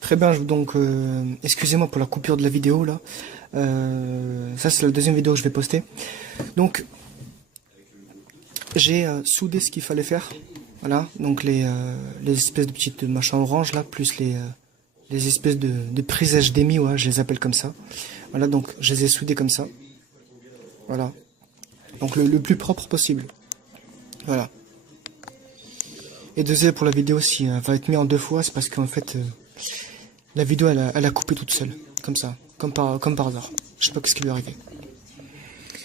Très bien, donc excusez-moi pour la coupure de la vidéo là. Ça c'est la deuxième vidéo que je vais poster. Donc j'ai soudé ce qu'il fallait faire. Voilà, donc les espèces de petites machins orange là, plus les espèces de prises HDMI, ouais, je les appelle comme ça. Voilà, donc je les ai soudés comme ça. Voilà, donc le plus propre possible. Voilà. Et désolé pour la vidéo si elle va être mise en deux fois, c'est parce qu'en fait la vidéo elle a coupé toute seule, comme ça, comme par hasard. Je sais pas ce qui lui est arrivé.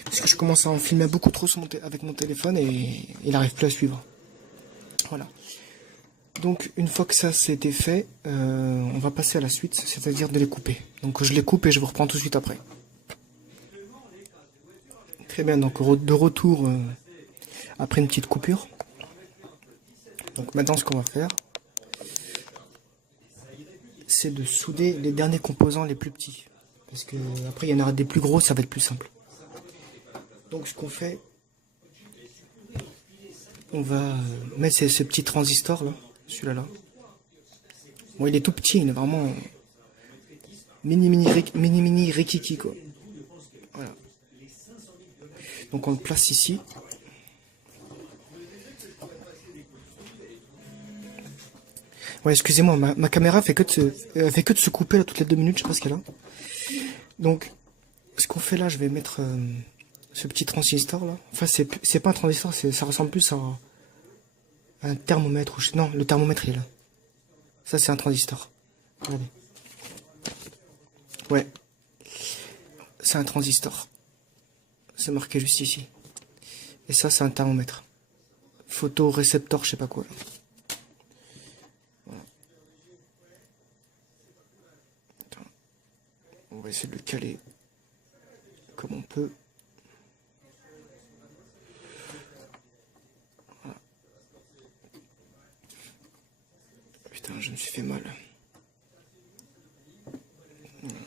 Parce que je commence à en filmer beaucoup trop sur avec mon téléphone et il n'arrive plus à suivre. Voilà. Donc une fois que ça c'était fait, on va passer à la suite, c'est-à-dire de les couper. Donc je les coupe et je vous reprends tout de suite après. Très bien, donc de retour après une petite coupure. Donc maintenant ce qu'on va faire, c'est de souder les derniers composants les plus petits. Parce que après il y en aura des plus gros, ça va être plus simple. Donc ce qu'on fait, on va mettre ce petit transistor là, celui-là là. Bon il est tout petit, il est vraiment mini rikiki quoi. Voilà. Donc on le place ici. Ouais, excusez-moi, ma caméra fait fait que de se couper là toutes les 2 minutes, je sais pas ce qu'elle a. Donc, ce qu'on fait là, je vais mettre ce petit transistor là. Enfin, c'est pas un transistor, ça ressemble plus à un thermomètre. Non, le thermomètre il est là. Ça, c'est un transistor. Regardez. Ouais, c'est un transistor. C'est marqué juste ici. Et ça, c'est un thermomètre. Photorécepteur, je sais pas quoi. Là. Voilà. Attends. On va essayer de le caler comme on peut. Voilà. Putain, je me suis fait mal. Voilà.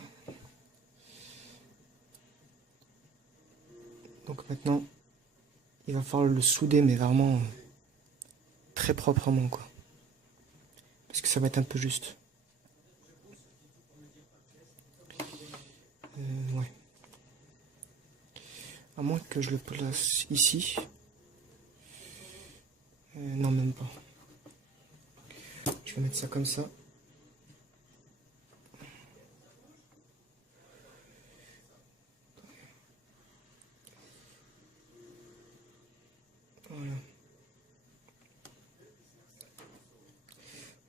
Donc maintenant, il va falloir le souder, mais vraiment très proprement, quoi. Parce que ça va être un peu juste. Ouais. À moins que je le place ici. Non, même pas. Je vais mettre ça comme ça. Voilà.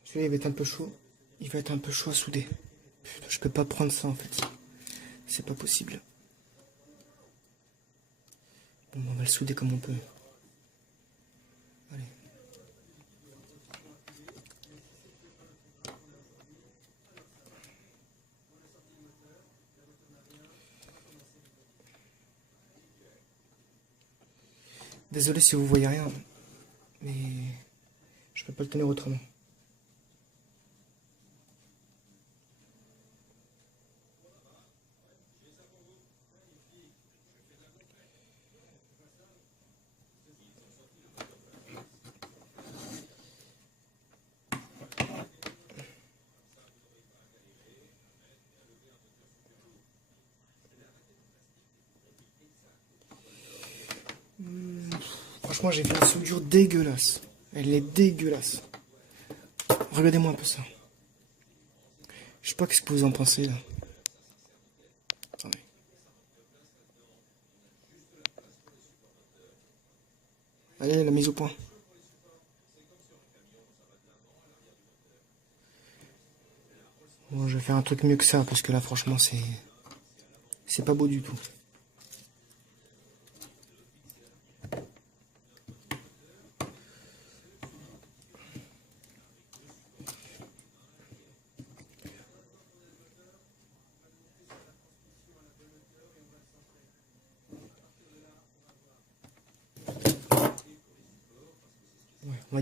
Celui-là, il va être un peu chaud. Il va être un peu chaud à souder. Je peux pas prendre ça, en fait. C'est pas possible. Bon, on va le souder comme on peut. Allez. Désolé si vous voyez rien, mais je peux pas le tenir autrement. Franchement, j'ai fait une soudure dégueulasse. Elle est dégueulasse. Regardez-moi un peu ça. Je sais pas ce que vous en pensez là. Attendez. Allez, la mise au point. Bon, je vais faire un truc mieux que ça parce que là, franchement, c'est pas beau du tout. Ouais,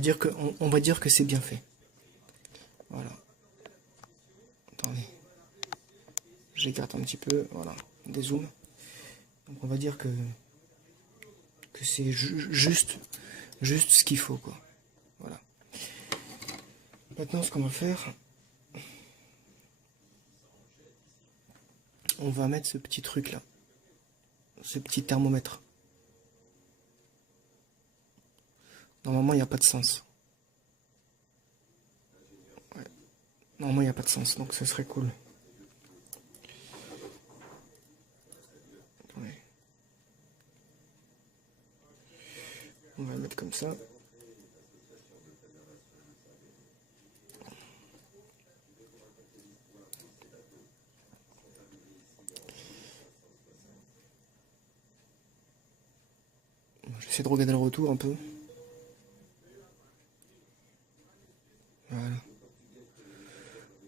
on va dire que c'est bien fait. Voilà. Attendez. J'écarte un petit peu. Voilà. Dézoome. Donc on va dire que c'est juste ce qu'il faut quoi. Voilà. Maintenant ce qu'on va faire, on va mettre ce petit truc là, ce petit thermomètre. Normalement, il n'y a pas de sens. Ouais. Normalement, il n'y a pas de sens, donc ce serait cool. Ouais. On va le mettre comme ça. J'essaie de regarder le retour un peu. Voilà.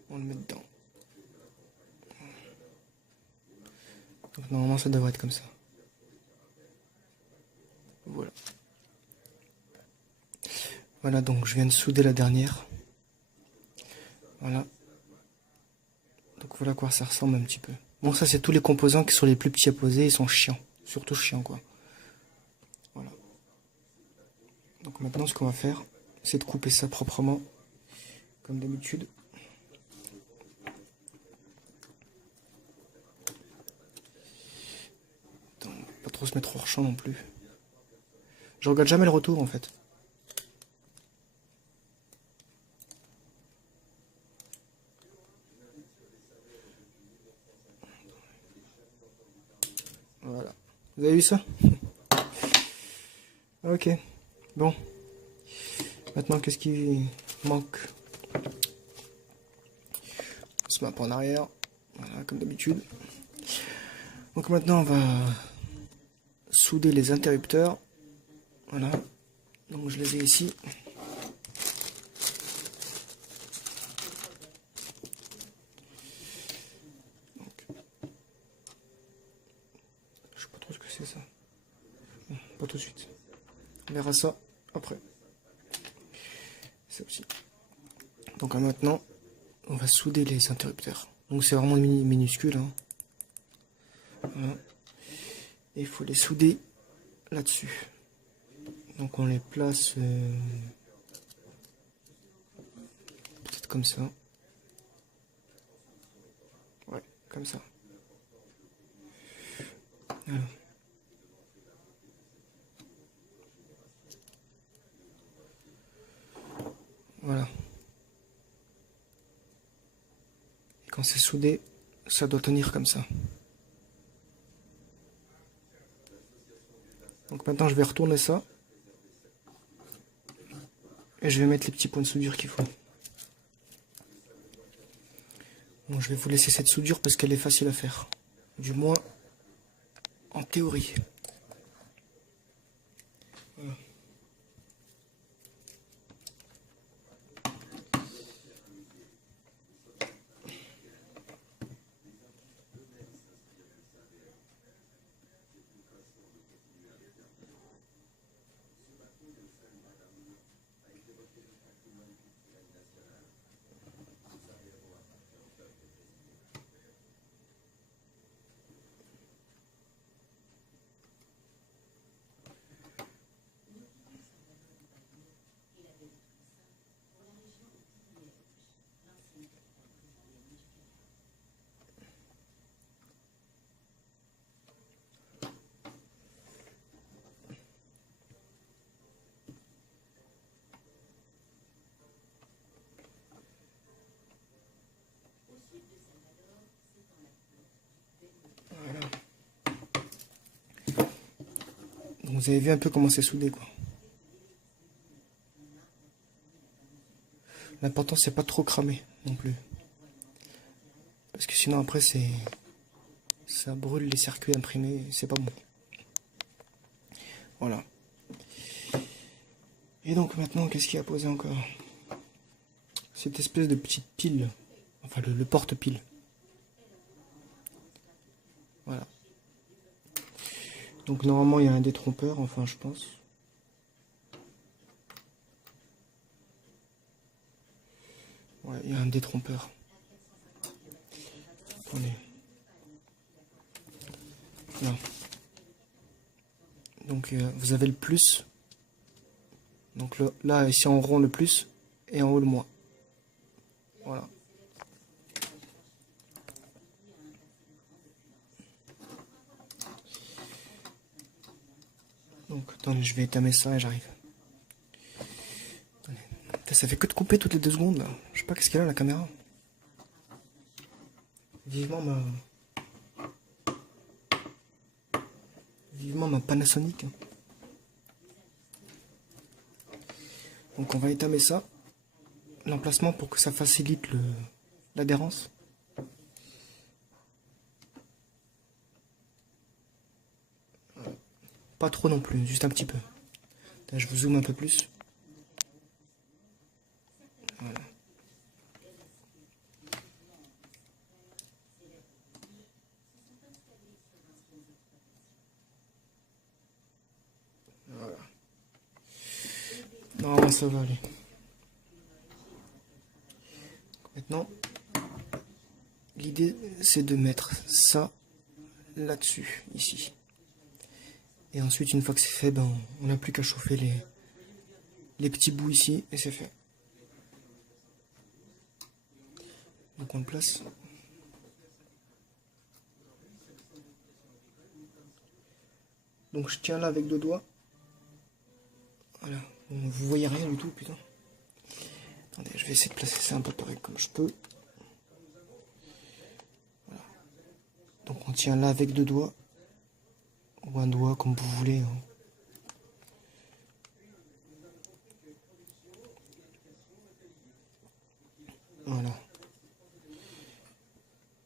On le met dedans. Donc normalement ça devrait être comme ça. Voilà. Voilà, donc je viens de souder la dernière. Voilà. Donc voilà à quoi ça ressemble un petit peu. Bon, ça c'est tous les composants qui sont les plus petits à poser, ils sont chiants. Surtout chiants quoi. Voilà. Donc maintenant ce qu'on va faire, c'est de couper ça proprement. Comme d'habitude. Pas trop se mettre hors champ non plus. Je regarde jamais le retour en fait. Voilà. Vous avez vu ça? Ok. Bon. Maintenant, qu'est-ce qui manque? On se met un peu en arrière. Voilà, comme d'habitude. Donc maintenant, on va souder les interrupteurs. Voilà. Donc je les ai ici. Donc, je sais pas trop ce que c'est ça. Non, pas tout de suite. On verra ça après. Ça aussi. Donc là, maintenant, on va souder les interrupteurs. Donc c'est vraiment minuscule. Hein. Voilà. Et il faut les souder là-dessus. Donc on les place peut-être comme ça. Ouais, comme ça. Voilà. Voilà. Et quand c'est soudé, ça doit tenir comme ça. Donc maintenant je vais retourner ça. Et je vais mettre les petits points de soudure qu'il faut. Bon, je vais vous laisser cette soudure parce qu'elle est facile à faire. Du moins, en théorie. Voilà. Donc vous avez vu un peu comment c'est soudé quoi. L'important c'est pas trop cramer non plus. Parce que sinon après ça brûle les circuits imprimés, c'est pas bon. Voilà. Et donc maintenant qu'est-ce qu'il y a à poser encore? Cette espèce de petite pile. Enfin le porte-pile. Voilà. Donc normalement il y a un détrompeur, enfin je pense. Ouais, il y a un détrompeur. Attendez. Là. Donc vous avez le plus. Donc là ici en rond le plus et en haut le moins. Voilà. Attendez, je vais étamer ça et j'arrive. Putain, ça fait que de couper toutes les 2 secondes là. Je sais pas qu'est-ce qu'elle a la caméra. Vivement ma... Vivement ma Panasonic. Donc on va étamer ça. L'emplacement pour que ça facilite l'adhérence. Pas trop non plus, juste un petit peu. Là, je vous zoome un peu plus. Voilà. Voilà. Normalement ça va aller. Maintenant, l'idée c'est de mettre ça là-dessus, ici. Et ensuite, une fois que c'est fait, ben, on n'a plus qu'à chauffer les petits bouts ici et c'est fait. Donc on le place. Donc je tiens là avec 2 doigts. Voilà. Vous voyez rien du tout, putain. Attendez, je vais essayer de placer ça un peu pareil comme je peux. Voilà. Donc on tient là avec 2 doigts. Ou un doigt, comme vous voulez. Hein. Voilà.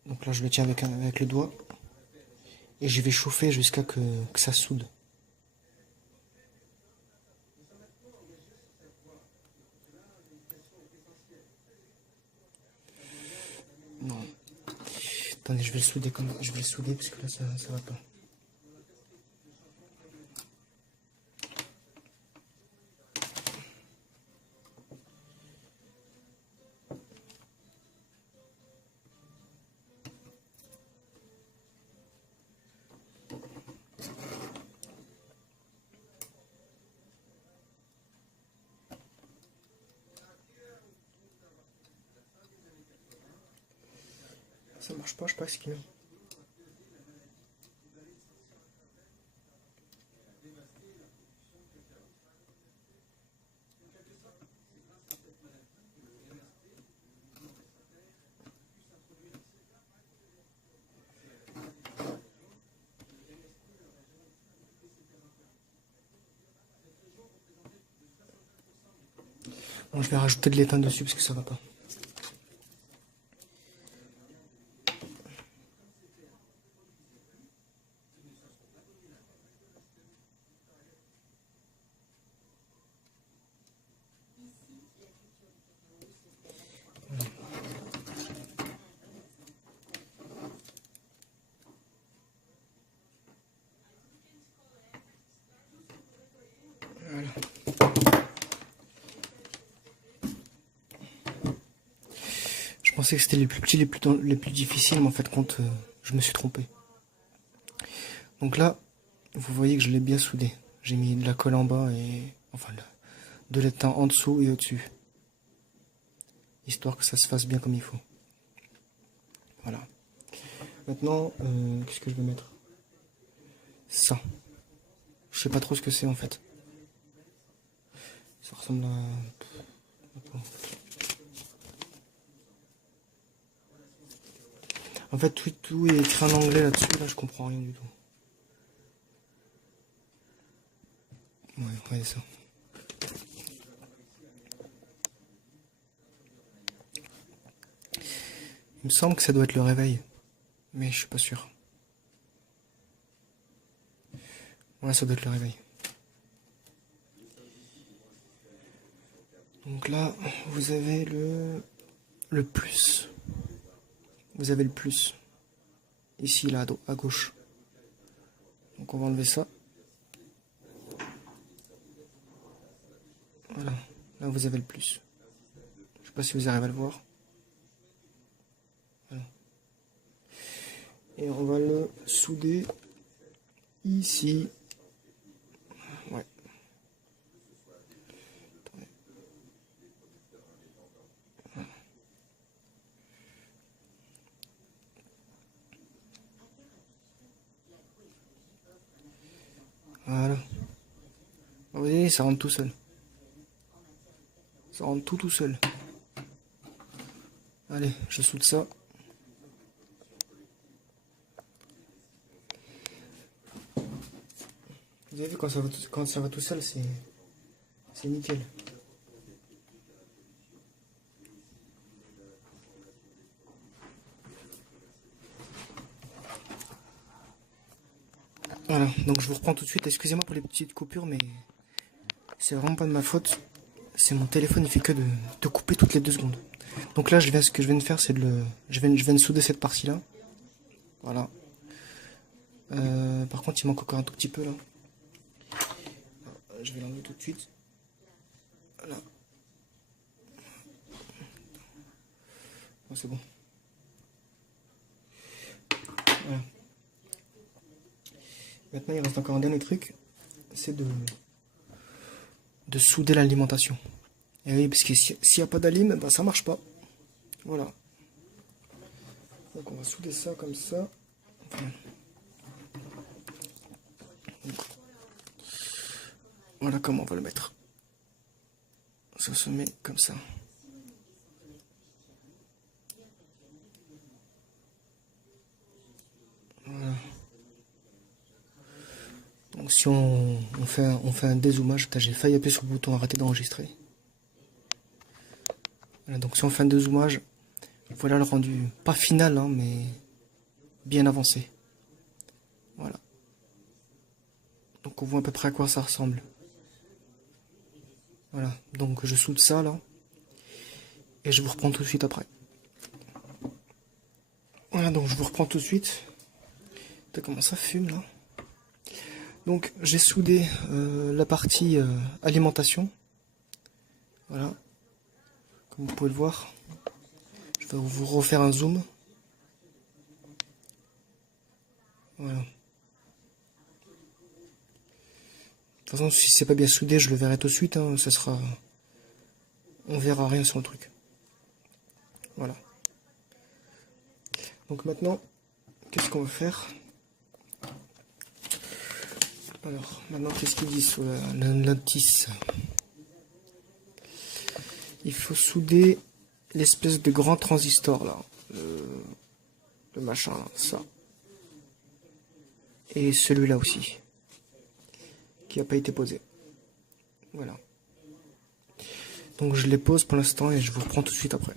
Donc là je le tiens avec le doigt. Et je vais chauffer jusqu'à que ça soude. Non. Attendez, je vais le souder je vais le souder parce que là ça va pas. Ça marche pas, je sais pas ce qu'il y a. Bon, je vais rajouter de l'étain dessus parce que ça va pas. Voilà. Je pensais que c'était les plus petits, les plus difficiles, mais en fait, compte, je me suis trompé. Donc là, vous voyez que je l'ai bien soudé. J'ai mis de la colle en bas et enfin de l'étain en dessous et au-dessus, histoire que ça se fasse bien comme il faut. Voilà. Maintenant, qu'est-ce que je vais mettre? Ça. Je sais pas trop ce que c'est en fait. Ça ressemble à... En fait, tout est écrit en anglais là-dessus, là, je comprends rien du tout. Ouais, regardez ça. Il me semble que ça doit être le réveil, mais je suis pas sûr. Ouais, ça doit être le réveil. Donc là, vous avez le plus. Vous avez le plus. Ici, là, à gauche. Donc on va enlever ça. Voilà. Là, vous avez le plus. Je sais pas si vous arrivez à le voir. Voilà. Et on va le souder ici. Ouais. Attendez. Voilà. Vous voyez, ça rentre tout seul. Ça rentre tout seul. Allez, je soude ça. Vous avez vu, quand ça va tout seul, c'est nickel. Voilà, donc je vous reprends tout de suite. Excusez-moi pour les petites coupures, mais c'est vraiment pas de ma faute. C'est mon téléphone, il fait que de couper toutes les 2 secondes. Donc là, ce que je viens de faire, c'est je viens de souder cette partie-là. Voilà. Par contre, il manque encore un tout petit peu là. Je vais l'enlever tout de suite. Voilà. Bon, c'est bon. Voilà. Maintenant, il reste encore un dernier truc. C'est de souder l'alimentation. Et oui, parce que s'il n'y a pas d'alim, bah, ça marche pas. Voilà. Donc on va souder ça comme ça. Enfin, voilà comment on va le mettre. Ça se met comme ça. Voilà. Donc si on fait un dézoomage, j'ai failli appuyer sur le bouton arrêter d'enregistrer. Voilà, donc si on fait un dézoomage, voilà le rendu, pas final, hein, mais bien avancé. Voilà. Donc on voit à peu près à quoi ça ressemble. Voilà, donc je soude ça là, et je vous reprends tout de suite après. Voilà, donc je vous reprends tout de suite. Comment ça fume là. Donc j'ai soudé la partie alimentation. Voilà, comme vous pouvez le voir. Je vais vous refaire un zoom. Voilà. De toute façon, si c'est pas bien soudé, je le verrai tout de suite. Hein, ça sera, on verra rien sur le truc. Voilà. Donc maintenant, qu'est-ce qu'on va faire? Alors, maintenant, qu'est-ce qu'il dit sur la notice? Il faut souder l'espèce de grand transistor là, le machin là, ça, et celui-là aussi, qui n'a pas été posé. Voilà. Donc je les pose pour l'instant et je vous reprends tout de suite après.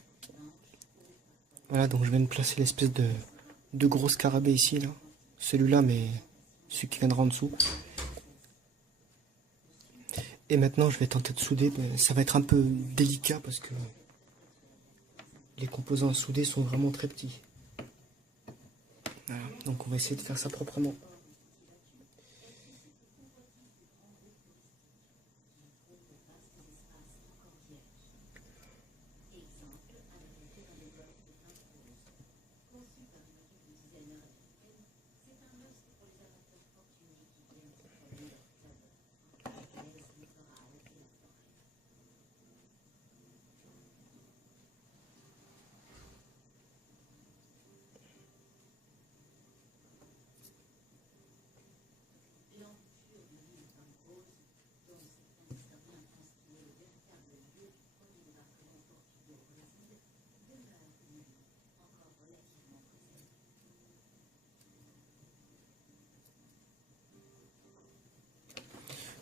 Voilà, donc je viens de placer l'espèce de gros scarabée ici là, celui-là, mais celui qui viendra en dessous. Et maintenant je vais tenter de souder, mais ça va être un peu délicat parce que les composants à souder sont vraiment très petits. Voilà, donc on va essayer de faire ça proprement.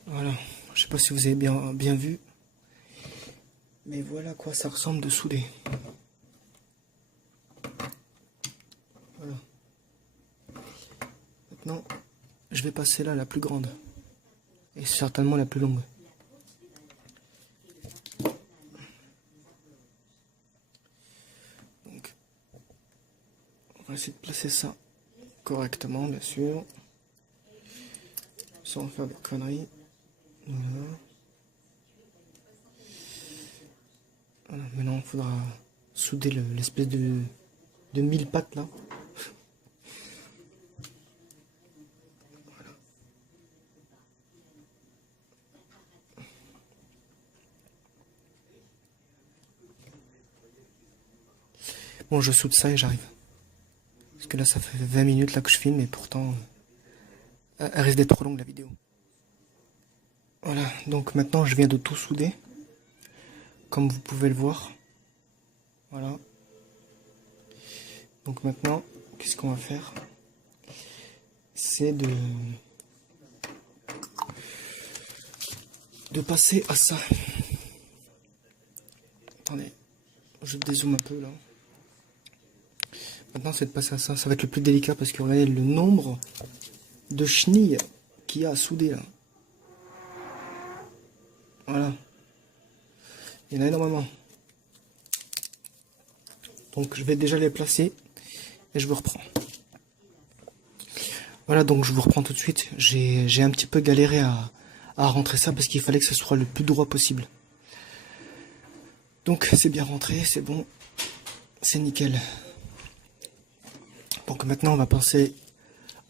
Voilà, je sais pas si vous avez bien vu, mais voilà à quoi ça ressemble de souder. Voilà. Maintenant, je vais passer là la plus grande, et certainement la plus longue. Donc, on va essayer de placer ça correctement, bien sûr, sans faire de conneries. Voilà. Voilà, maintenant il faudra souder l'espèce de 1000 pattes là. Voilà. Bon, je soude ça et j'arrive. Parce que là ça fait 20 minutes là que je filme et pourtant elle risque d'être trop longue la vidéo. Voilà, donc maintenant je viens de tout souder, comme vous pouvez le voir. Voilà. Donc maintenant, qu'est-ce qu'on va faire? C'est de passer à ça. Attendez, je dézoome un peu là. Maintenant c'est de passer à ça, ça va être le plus délicat parce que regardez le nombre de chenilles qu'il y a à souder là. Voilà. Il y en a énormément. Donc je vais déjà les placer et je vous reprends. Voilà, donc je vous reprends tout de suite. J'ai un petit peu galéré à rentrer ça parce qu'il fallait que ce soit le plus droit possible. Donc c'est bien rentré, c'est bon, c'est nickel. Donc maintenant on va passer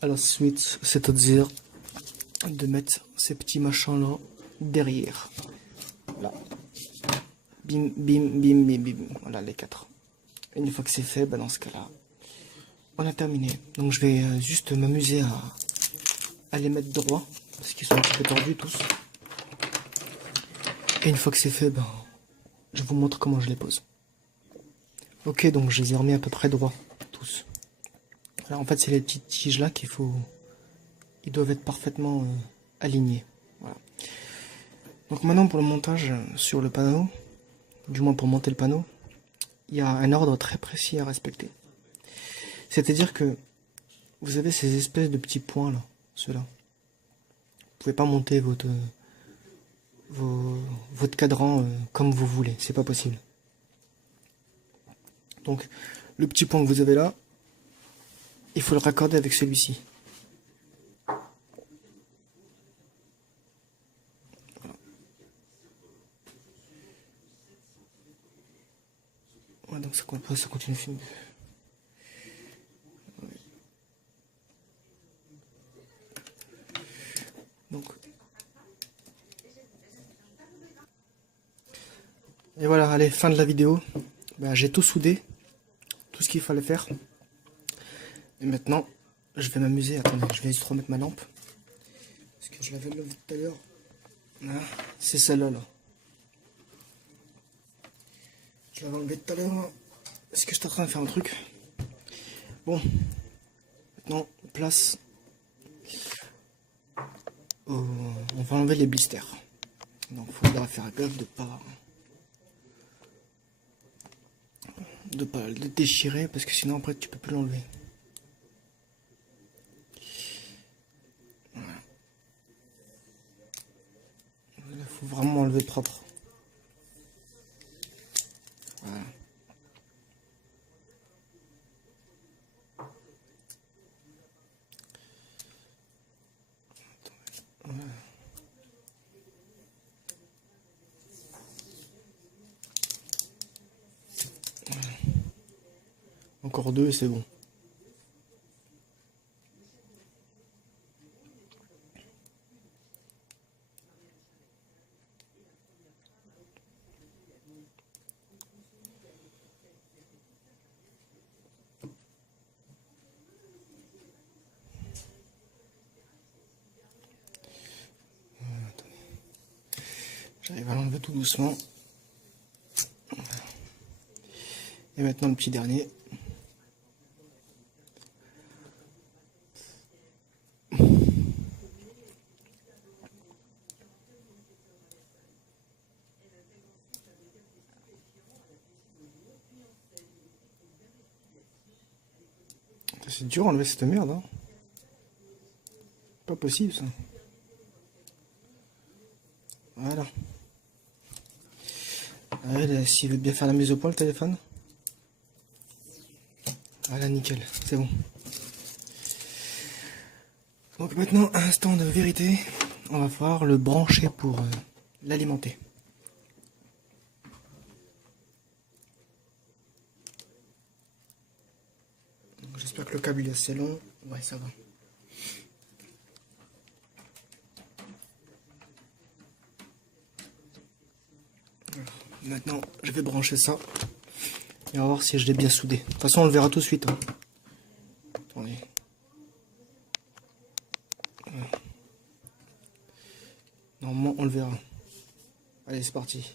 à la suite, c'est-à-dire de mettre ces petits machins là derrière. Voilà. Bim, bim, bim, bim, bim. Voilà les 4. Et une fois que c'est fait, bah dans ce cas-là, on a terminé. Donc je vais juste m'amuser à les mettre droit, parce qu'ils sont un petit peu tordus tous. Et une fois que c'est fait, ben, je vous montre comment je les pose. Ok, donc je les ai remis à peu près droits, tous. Alors en fait c'est les petites tiges là qu'il faut... Ils doivent être parfaitement alignés. Voilà. Donc maintenant pour le montage sur le panneau, du moins pour monter le panneau, il y a un ordre très précis à respecter. C'est-à-dire que vous avez ces espèces de petits points là, ceux-là. Vous pouvez pas monter votre cadran comme vous voulez, c'est pas possible. Donc le petit point que vous avez là, il faut le raccorder avec celui-ci. Voilà. Ouais, donc ça continue. Donc et voilà, allez, fin de la vidéo. Ben, j'ai tout soudé, tout ce qu'il fallait faire. Et maintenant, je vais m'amuser. Attendez, je vais juste remettre ma lampe. Parce que je l'avais levée tout à l'heure. Voilà, c'est celle-là. Là. Je l'avais enlevée tout à l'heure. Est-ce que je suis en train de faire un truc? Bon. Maintenant, place. On va enlever les blisters. Donc, il faudra faire gaffe de pas le déchirer parce que sinon après tu peux plus l'enlever. Voilà. Il faut vraiment enlever propre. Voilà. Voilà. Voilà. Encore 2 et c'est bon. J'arrive à l'enlever tout doucement. Et maintenant le petit dernier. C'est dur à enlever cette merde, hein. Pas possible ça. Voilà. Allez, s'il veut bien faire la mise au point le téléphone. Voilà, nickel, c'est bon. Donc maintenant, instant de vérité, on va falloir le brancher pour l'alimenter. J'espère que le câble est assez long. Ouais, ça va. Maintenant, je vais brancher ça. Et on va voir si je l'ai bien soudé. De toute façon, on le verra tout de suite. Hein. Attendez. Normalement, on le verra. Allez, c'est parti.